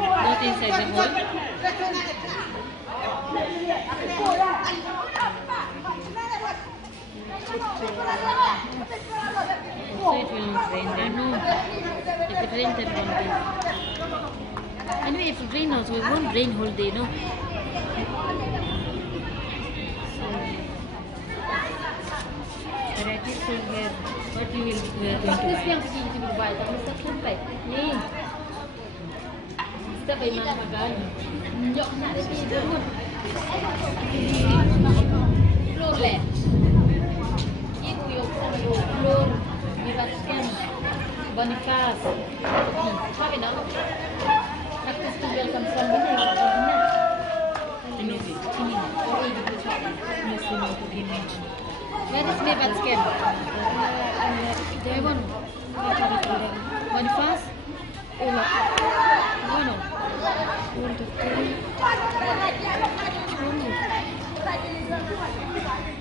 Not inside the hole. So it will not rain there, no. If it rains, it won't rain. Anyway, if it rains also, it won't rain whole day, no. So, the racket is here. What you will going to buy? This yang pergi kita buy, tapi mesti sampai. Ni. Kita pergi mana makan? Jom nak pergi jemput. Floor leh. Itu yang floor dibataskan. Boniface. Apa nak? Practice tunggal kamsan mana? Ini. Oh, ini betul. Ini semua pergi match. Where is Mihmyntdu? Devon. Boniface. Ola. Bueno.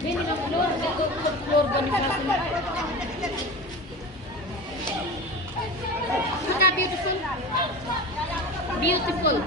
Veni na floor Boniface. Look how beautiful. Beautiful.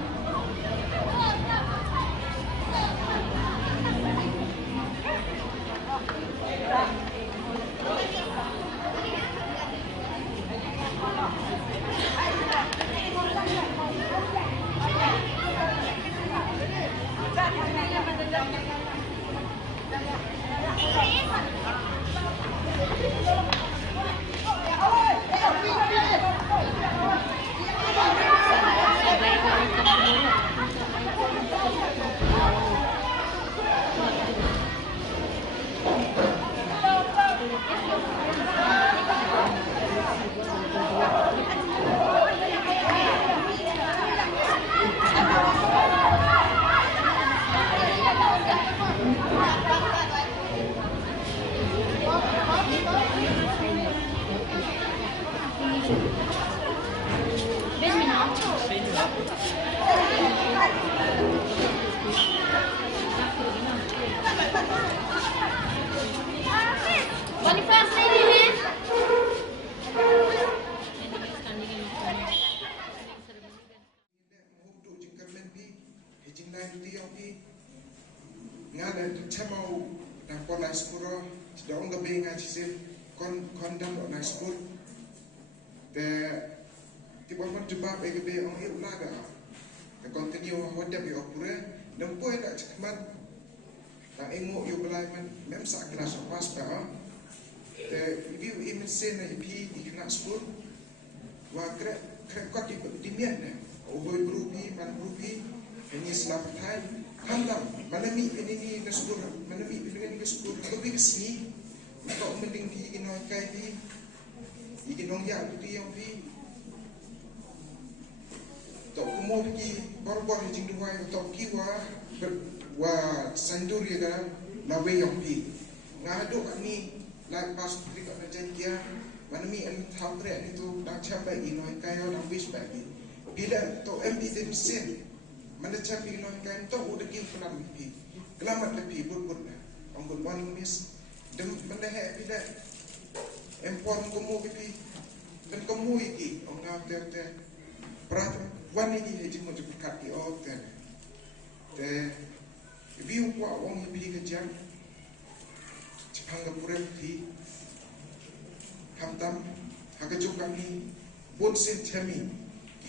Hakajuk kami bonsen chami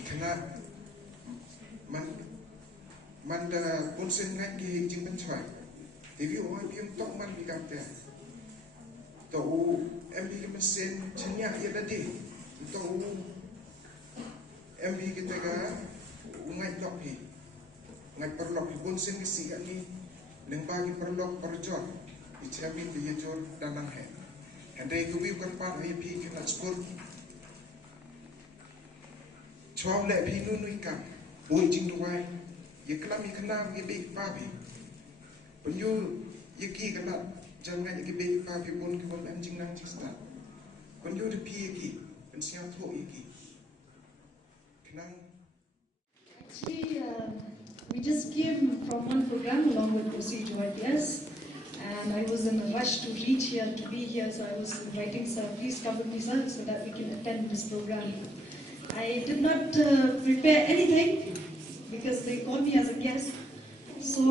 ikana manda bonsen ngan ki jing ban chai devi o bium tok man bi kam te to MB ki mesen chanya ya dadi to MB kita ga ngai tok hi ngai perlok hi bonsen ki si ani neng bagi perlok perjot ichamin bi jor danang hai andai ku bi kan pa ai pi kana skor chom le pi nu nui kam boi jing duai ye klam ikna ye bi pa bi penyu ye ki kana jangan ye bi pa bi bon ki bon anjing nang jista penyu de pi ye ki pen siang tho ye ki kenang. Actually, we just came from one program along with JOWAI, yes, and I was in a rush to reach here, to be here, so I was writing, sir, please cover me, sir, so that we can attend this program. I did not prepare anything because they called me as a guest. So,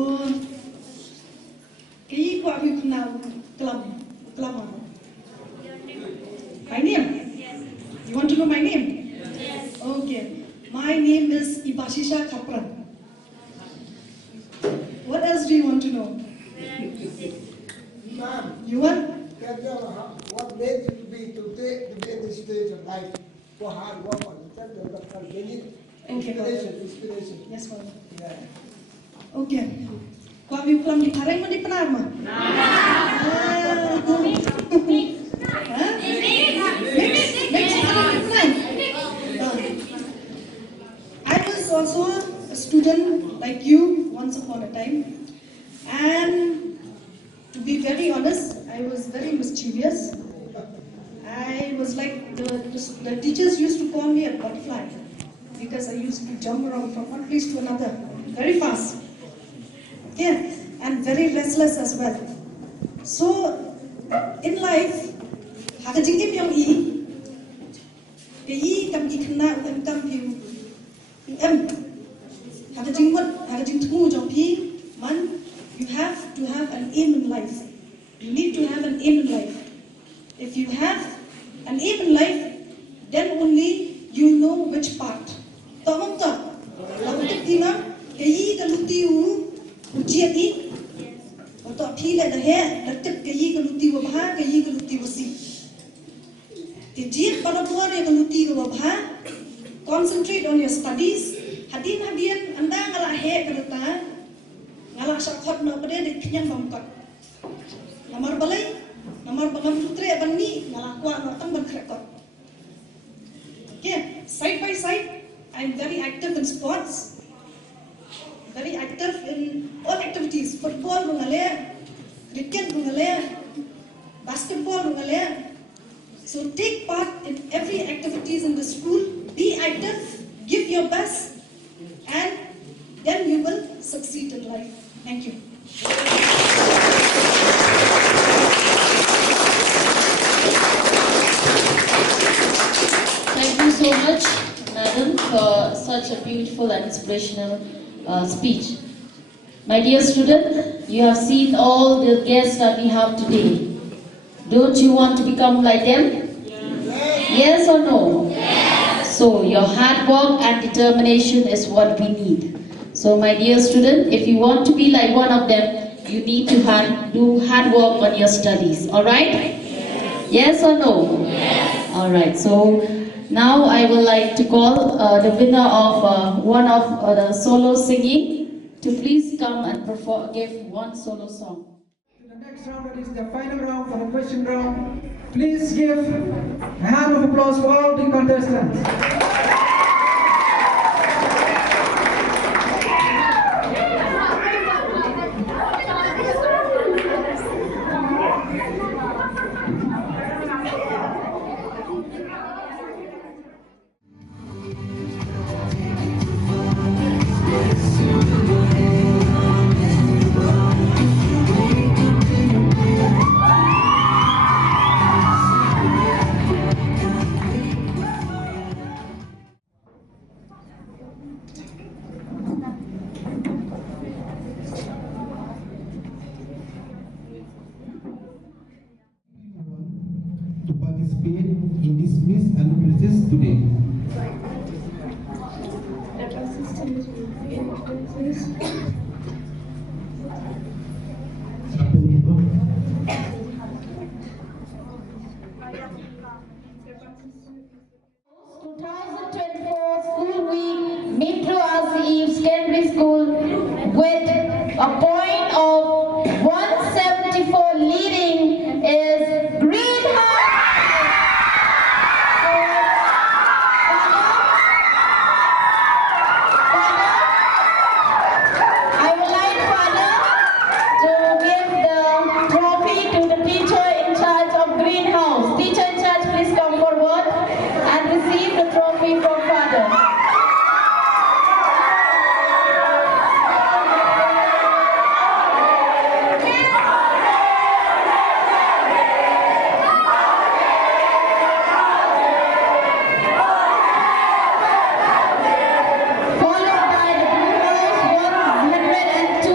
my name? Yes. You want to know my name? Yes. Okay. My name is Ibashisha Kapran. What else do you want to know? Ma'am, You want? what made you to be in this stage of life for hard work on the daily inspiration? Yes, Father. Yeah. Okay. Kau ambil pulang di tarik mana di penar mah? I was also a student like you once upon a time, and to be very honest, I was very mischievous. I was like the teachers used to call me a butterfly because I used to jump around from one place to another very fast. Yeah, and very restless as well. So in life, hakajing yang kam ikna kam piu hakajing tmu jong pi man. You have to have an aim in life. You need to have an aim in life. If you have an aim in life, then only you know which part. Tamam ta. Lalu tina kayi kalutiu ujiat ni. Atau pila dah dekat kayi kalutiu wabha kayi kalutiu wasi. Ujiat pada buat yang kalutiu wabha. Concentrate on your studies. Hadian anda ngalah kereta. Ngalah syakot nak pada dia kenyang bangkot. Namar balai, namar bangam putre bani ngalah kuat nak tambah kerekot. Okay, side by side, I am very active in sports, very active in all activities. Football mengalir, cricket mengalir, basketball mengalir. So take part in every activities in the school. Be active, give your best, and then you will succeed in life. Thank you. Thank you so much, Madam, for such a beautiful and inspirational speech. My dear student, you have seen all the guests that we have today. Don't you want to become like them? Yes or no? Yes. So your hard work and determination is what we need. So my dear student, if you want to be like one of them, you need to do hard work on your studies. Alright? Yes or no? Yes. Alright, so now I would like to call the winner of one of the solo singing to please come and give one solo song. The next round, that is the final round for the question round. Please give a hand of applause for all the contestants. participate in this Miss and Princess today? Siapa ni tu? 2024 school week, Mihmyntdu Secondary School with a point of 174 leading is Greenhouse. I would like Father to give the trophy to the teacher in charge of Greenhouse. Teacher in charge, please come forward and receive the trophy from Father. Followed by the blue house 102,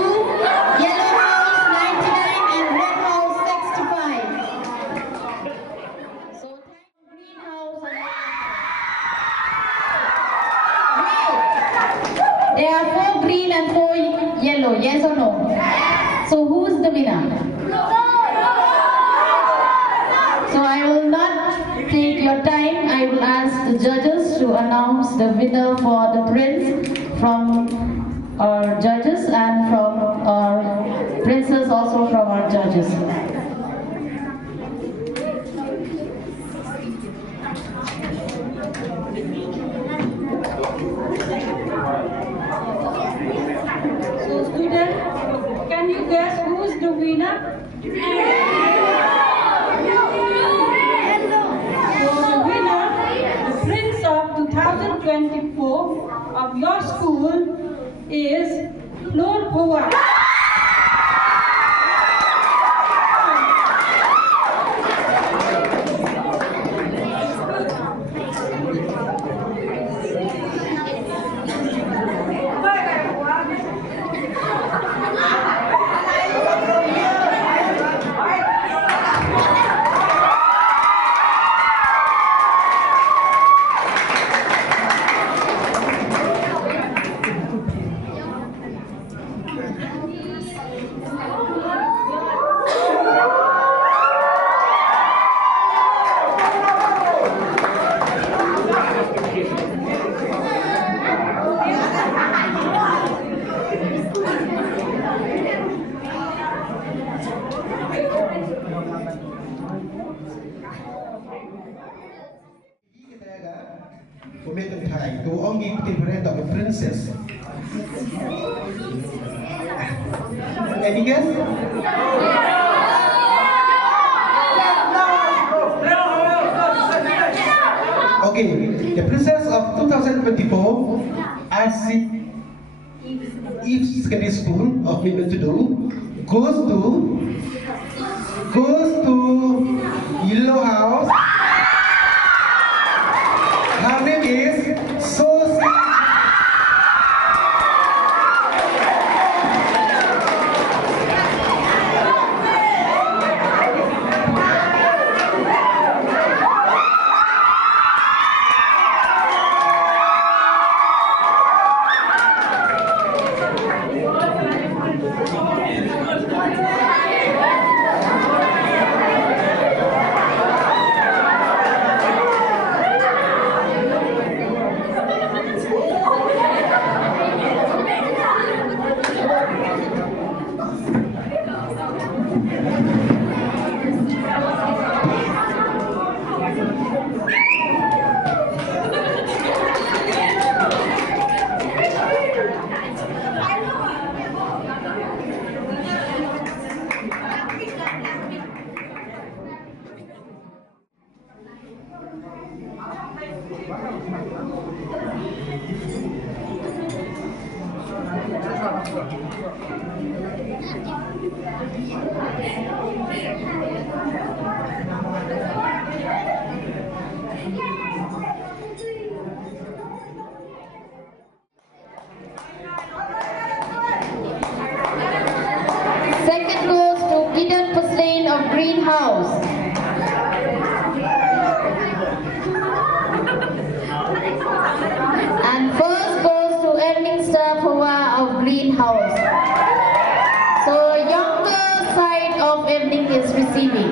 yellow house 99 and red house 65. So thank green house and wait. There are 4 green and 4 yellow, yes or no? So who is the winner? So I will not take your time. I will ask the judges to announce the winner for the prince from our judges and from our princess also from our judges. So student, can you guess who is the winner? So the winner, the prince of 2024 of your school is Lord Howard. To ongi contemporary of a princess. Any guess? Okay, the princess of 2024 as Eve's Secondary School of Mihmyntdu goes to Yellow House. Her name is Sophie. Second goes to Kidon Puslain of Greenhouse. greenhouse. So younger side of evening is receiving.